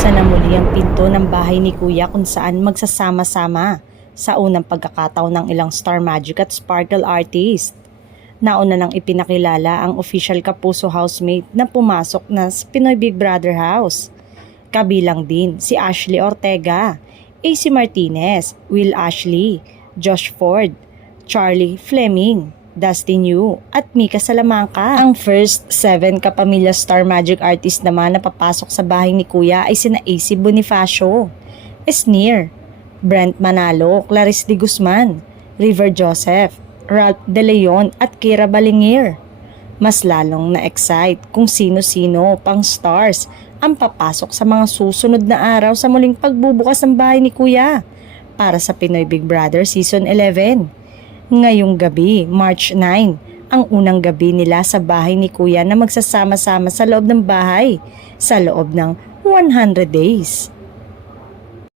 Bubuksan na muli ang pinto ng bahay ni Kuya kung saan magsasama-sama sa unang pagkakataon ng ilang Star Magic at Sparkle artist. Nauna nang ipinakilala ang official Kapuso housemate na pumasok na sa Pinoy Big Brother House. Kabilang din si Ashley Ortega, AC Martinez, Will Ashley, Josh Ford, Charlie Fleming, Dustin Yu at Mika Salamanca. Ang first 7 kapamilya Star Magic artist naman na papasok sa bahay ni Kuya ay sina AC Bonifacio, Esnir, Brent Manalo, Clarice de Guzman, River Joseph, Ralph De Leon at Kira Balingir. Mas lalong na-excite kung sino-sino pang stars ang papasok sa mga susunod na araw sa muling pagbubukas ng bahay ni Kuya para sa Pinoy Big Brother Season 11. Ngayong gabi, March 9, ang unang gabi nila sa bahay ni Kuya na magsasama-sama sa loob ng bahay sa loob ng 100 days.